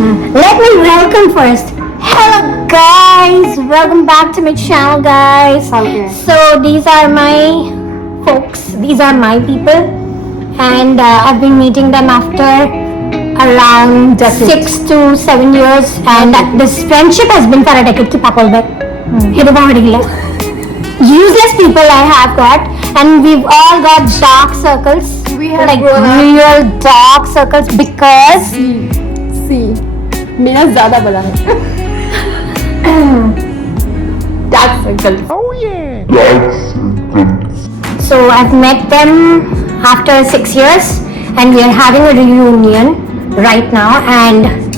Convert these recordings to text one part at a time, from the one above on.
Let me welcome first. Hello guys, welcome back to my channel guys. Okay. So these are my folks, these are my people, and I've been meeting them after around 6 to 7 years, and this friendship has been for a decade. Keep up all back. Useless people I have got, and we've all got dark circles. We have like grown up. real dark circles because सी मेरा ज़्यादा बड़ा है Dark circle. so I've met them after 6 years, and we are having a reunion right now. And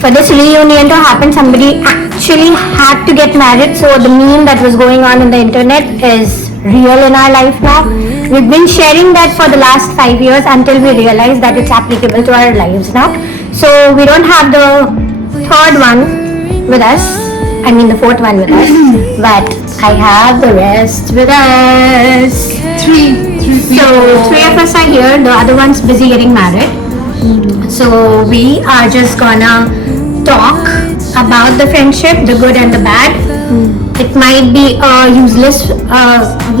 for this reunion to happen, somebody actually had to get married. So the meme that was going on in the internet is real in our life now. We've been sharing that for the last 5 years until we realized that it's applicable to our lives now. So we don't have the third one with us, I mean the fourth one with us, but I have the rest with us. Three So 3 of us are here, the other one's busy getting married. So we are just gonna talk about the friendship, the good and the bad. It might be a useless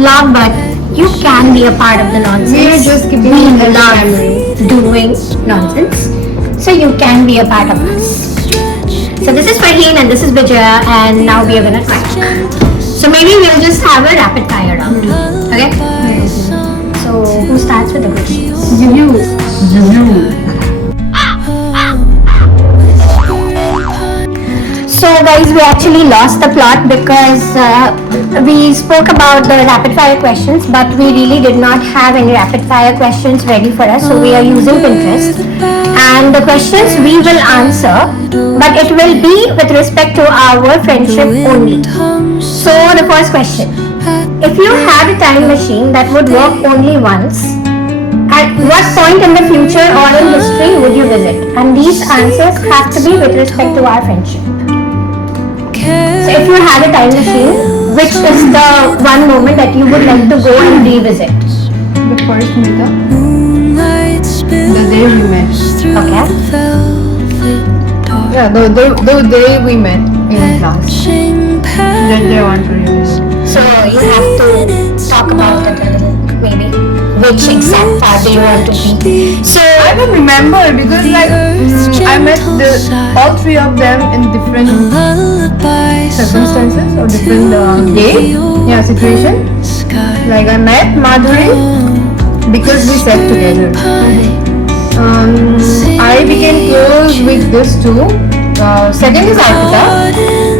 vlog, but you can be a part of the nonsense. We are just keeping We it as love memory. doing nonsense, so you can be a part of us. So this is Farheen and this is Vijaya, and now we are gonna talk. So maybe we'll just have a rapid fire round. Okay? So who starts with the questions? You. So guys, we actually lost the plot because we spoke about the rapid fire questions, but we really did not have any rapid fire questions ready for us. So we are using Pinterest, and the questions we will answer, but it will be with respect to our friendship only. So the first question: if you had a time machine that would work only once, at what point in the future or in history would you visit? And these answers have to be with respect to our friendship. So if you had a time machine, which is the one moment that you would like to go and revisit? The first meetup. The day we met. Okay. Yeah, the day we met in class. That day I want to revisit. So you have to talk about it a little, maybe. Which exact part do you want to be? So I don't remember because I met all three of them in different circumstances or different day, situation. Like I met Madhuri because we sat together. I became close with this two. Second is Arpita.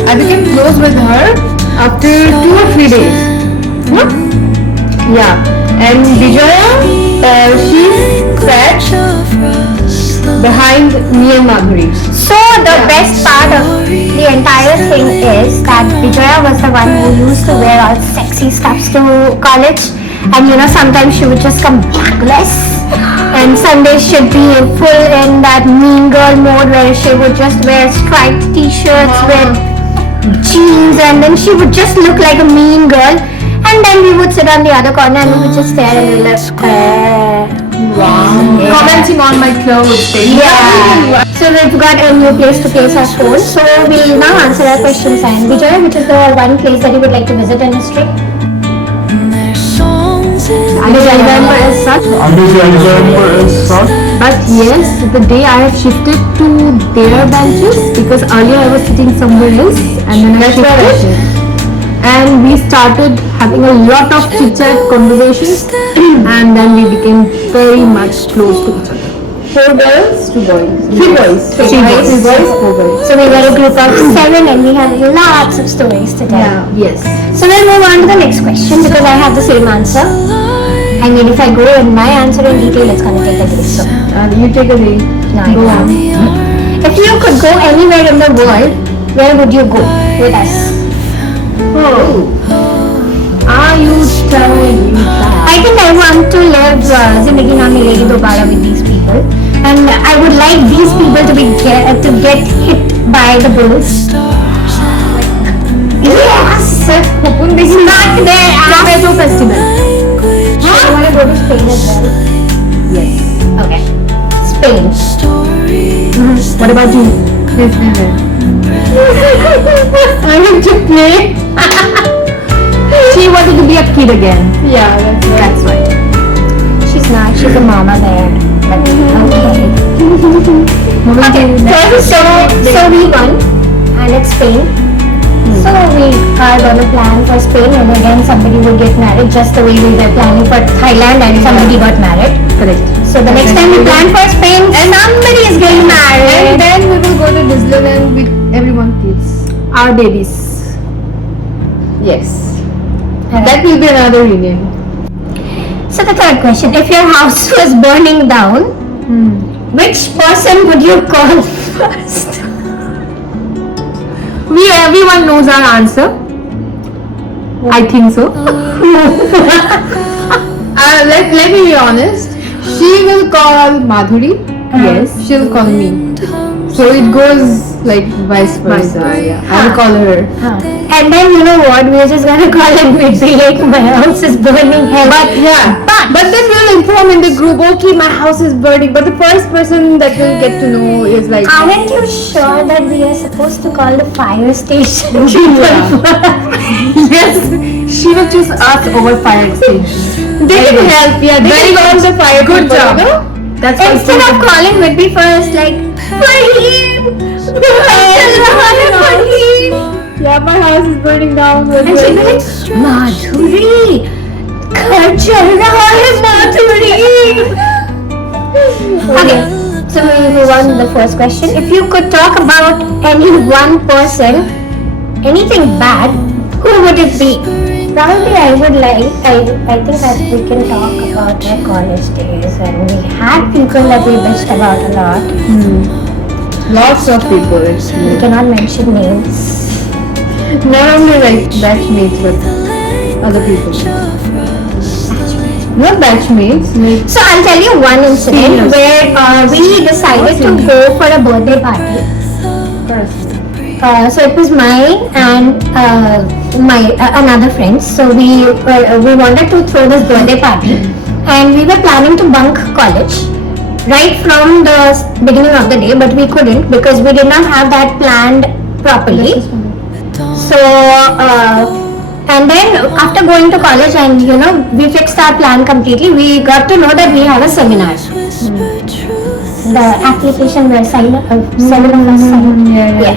I became close with her after 2 or 3 days. Yeah. And Vijaya, she sat behind me and Madhuri. So the best part of the entire thing is that Vijaya was the one who used to wear all sexy stuffs to college, and sometimes she would just come backless, and Sundays she'd be full in that mean girl mode where she would just wear striped t-shirts with jeans, and then she would just look like a mean girl. And then we would sit on the other corner and we would just stare and we were like, Commenting on my clothes. yeah. So we've got a new place to place our phone. So we'll now answer our questions. And Vijay, which is the one place that you would like to visit in history? I don't remember as such. But yes, the day I have shifted to their benches because earlier I was sitting somewhere else and then I shifted. And we started having a lot of chit-chat conversations and then we became very much close to each other. 4 girls, 2 boys. 3 boys. 3 boys, 4 girls. So we were a group of 7 and we have lots of stories to tell. Yeah, yes. So we'll move on to the next question because I have the same answer. I mean, if I go in my answer in detail, it's gonna take a day. So You take a day. no, I Go can't. on. If you could go anywhere in the world, where would you go with us? Oh. Are you telling me that? I think I want to live Zindagi Na Milegi Dobara with these people, and I would like these people to get hit by the bulls. Yes! Not there. Tomato festival. I want to go to Spain as well. Yes. Okay. Spain. What about you? I want to play. She wanted to be a kid again. Yeah, that's right. That's right. She's not. She's a mama bear. But okay. Okay. So we won, and it's Spain. So we are going to plan for Spain, and again somebody would get married, just the way we were planning for Thailand, and somebody got married. Correct. So the next time we plan for Spain, somebody is getting And married. then we will go to Disneyland with everyone kids. Our babies. Yes. Alright. That will be another reunion. So the third question: if your house was burning down, which person would you call first? Everyone knows our answer. I think so. Let me be honest. She will call Madhuri. Yes. She'll call me. So it goes like vice versa. Yeah. I'll call her. And then you know what? We're just gonna call it. We'd be like, my house is burning hell. But yeah. But then we'll inform in the group, okay, my house is burning. But the first person that will get to know is like, Aren't you sure that we are supposed to call the fire station? Yes. She will choose us over fire extinction. they can help. Yeah, they Very can call the fire. Good people, job. you know? That's why Instead of calling, would be first like, Fahim! Fahim! Yeah, my house is burning down. And she'd be like, Madhuri! घर चल रहा है माधुरी. Okay, so we move on to the first question. If you could talk about any one person, anything bad, who would it be? Probably I would like, I think that we can talk about our college days, and we had people that we bitched about a lot. Lots of people actually. We cannot mention names. Not only like batchmates, but other people. Not batchmates. Like, So I'll tell you one incident Seniors. where we decided to go for a birthday party. So it was mine and my another friends. So we wanted to throw this birthday party, and we were planning to bunk college right from the beginning of the day, but we couldn't because we did not have that planned properly. So and then after going to college and we fixed our plan completely, we got to know that we have a seminar. The application where seven of us signed. Yeah.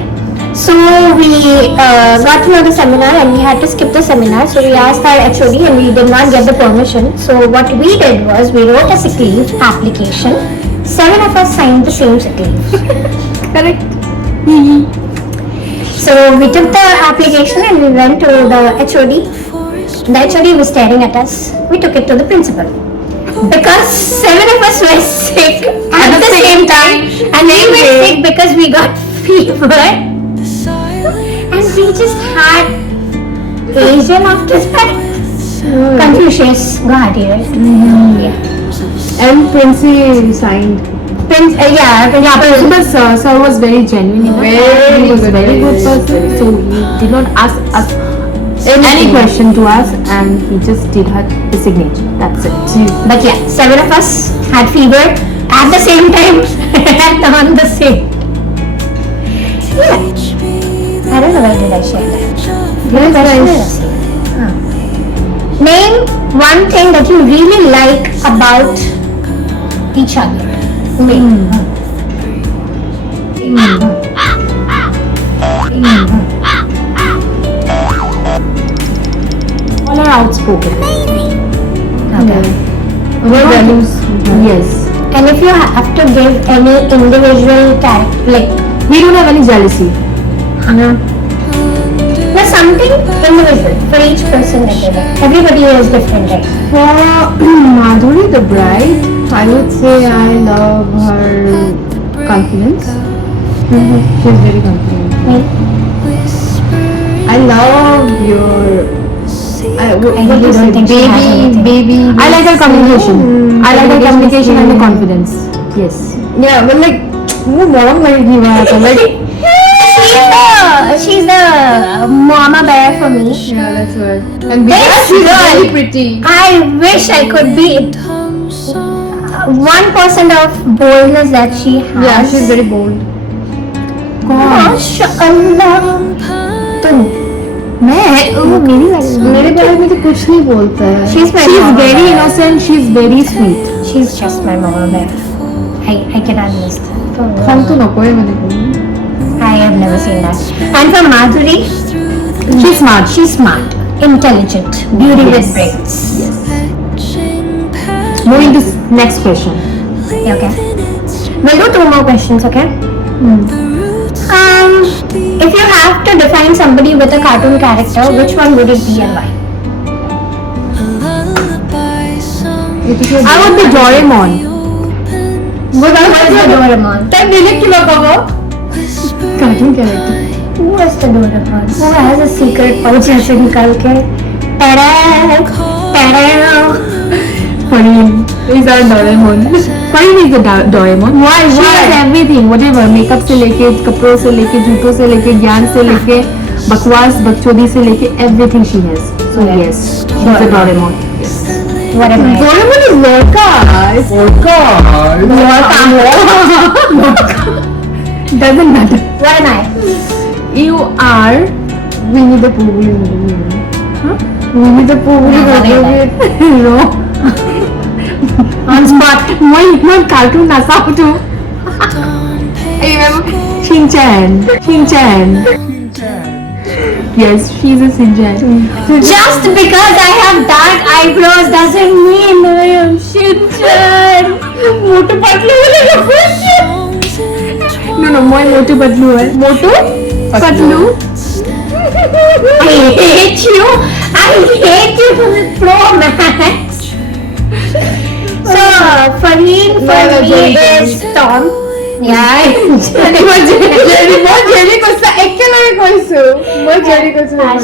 So we got to know the seminar and we had to skip the seminar. So we asked our HOD and we did not get the permission. So what we did was we wrote a sick leave application. 7 of us signed the same sick leave. correct. So we took the application and we went to the HOD. The HOD was staring at us. We took it to the principal. Because 7 of us were sick at the same time, and we were sick because we got fever, and we just had Asian after that. Confucius, Guwahati, right? Yeah. And Princey signed. Principal sir was very genuine. Very He was a good, very good very person. good. So he did not ask us any question to us, and he just did her signature. That's it. But yeah, 7 of us had fever at the same time and on the same. Yeah. I don't know why did I share that. Yes, Nice. Name one thing that you really like about each other. All are outspoken. Okay. Our values. Yes. And if you have to give any individual like We don't have any jealousy. there's something individual for each person that you like. Everybody is different, right? For Madhuri, the bride, I would say I love her confidence. She's very confident. Right? I love your. I really don't think she has anything. baby. I like her communication. I like her communication and the confidence. Yes. Yeah, but like, वो मोरंग लगेगी वहाँ पे like. She's the mama bear for me. Yeah, that's right. And This because she's girl. very pretty. I wish I could be 1% of boldness that she has. Yeah, she's very bold. माशाअल्लाह. तुम. मेरे बारे में तो कुछ नहीं बोलता है. She's my She's mom. very innocent. She's very sweet. She's just my mom. I cannot understand. हम तो नकोय मैंने बोला. I have never seen that. And for Madhuri, She's smart. she's smart, intelligent, beauty with brains. Moving to next question. Yeah, okay. We'll do 2 more questions, okay? If you have to define somebody with a cartoon character, which one would it be and why? I would be Doraemon. What is the Doraemon? तब delete क्यों बाबा? Cartoon character. Who is the Doraemon? Who has a secret pouch ऐसे निकाल के? Ta-da! Ta-da! Fareem is our Doraemon. Fareem is the Doraemon. Why? She Why? has everything, whatever. Makeup से लेके, कपड़ों से लेके, जूतों से लेके, ज्ञान से लेके, बकवास, बकचोदी से लेके, everything she has. So yes, she's a Doraemon. What am I? Doraemon is Lorca. Doesn't matter. What am I? You are Winnie the Pooh. Winnie the Pooh. no. On spot. Why not cartoon nasato? I remember Shin-chan. Yes, she's a Shin-chan. Just because I have dark eyebrows doesn't mean I am Shin-chan. Motu Patlu No, मैं मोटू पतलू है. Motu Patlu. I hate you. I hate you pro max. So Fareem for me is Tom. Yeah.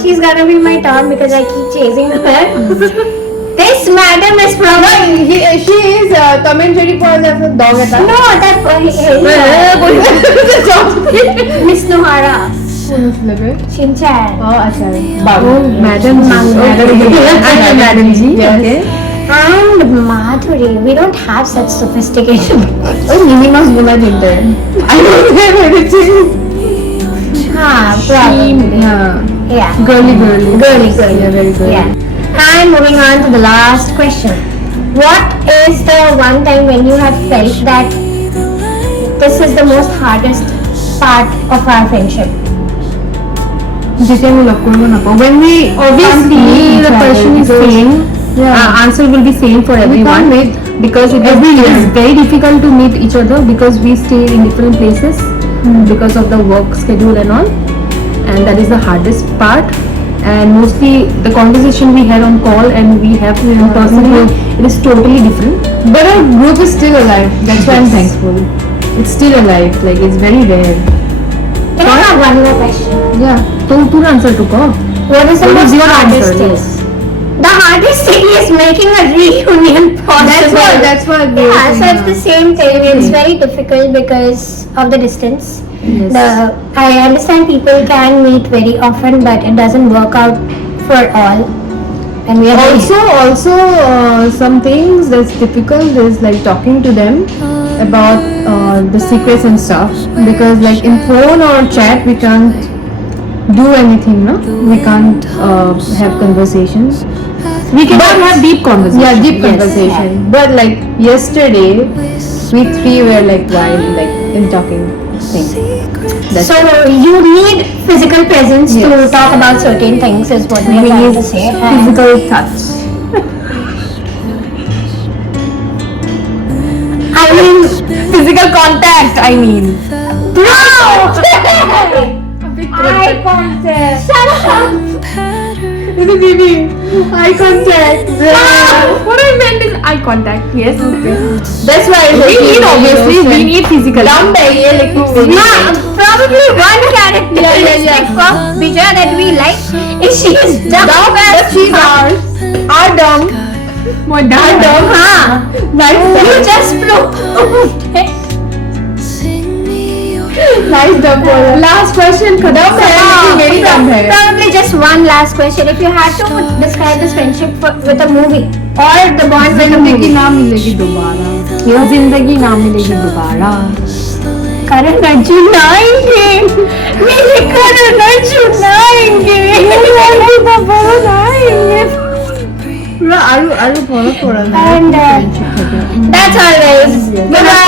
She's gonna be my Tom because I keep chasing her. This madam is probably She is Tom and Jerry for the dog attack. no that Miss Nohara. Shin-chan. Oh, अच्छा. Madam ji. Yes. Okay. And Madhuri, we don't have such sophistication. Oh, Minnie Mouse बोला जिंदा है. I don't have anything. Probably. Yeah. Girly. Girly. Yeah, very good. Yeah. And moving on to the last question. What is the one time when you have felt that this is the most hardest part of our friendship? जिसे मैं लोग को ना पाऊँ. When we obviously the question is same. Answer will be same for everyone because it is very difficult to meet each other because we stay in different places because of the work schedule and all, and that is the hardest part. And mostly the conversation we had on call and we have in person, it is totally different. But our group is still alive. That's why I'm thankful. It's still alive. Like it's very rare. Can I have one more question? Yeah. तो पूरा answer to go. What is the What is most your hardest answer? thing? The hardest thing is making a reunion possible. That's what. Yeah, so it's the same thing. It's very difficult because of the distance. Yes. I understand people can meet very often, but it doesn't work out for all. And we are Also, some things that's difficult is like talking to them about the secrets and stuff because like in phone or chat we can't do anything, no? We can't have conversations. We cannot have deep conversation. Yeah, deep conversation. But like yesterday, we three were like wild, like in talking things. So you need physical presence to Yes. talk about certain things is what we are trying to say. And Physical touch. I mean, Physical contact, I mean. eye contact. Shut up. Eye contact. What I meant is eye contact, yes. That's why We need obviously, we need physical. Dumb है ये लेकिन Probably one characteristic of Vijay that we like is she is dumb. but she's ours. Our dumb. My dad. You just proved it. Nice dumb बोला. Last question खत्म है लेकिन मेरी dumb है. Probably just one last question. If you had to describe this friendship with a movie or the bond with a जिंदगी movie, ना मिलेगी दोबारा. ये जिंदगी ना मिलेगी दोबारा. करण अर्जुन आएंगे, मेरे करण अर्जुन आएंगे. পুরা আরো বড় করে না And that's all guys. Bye bye.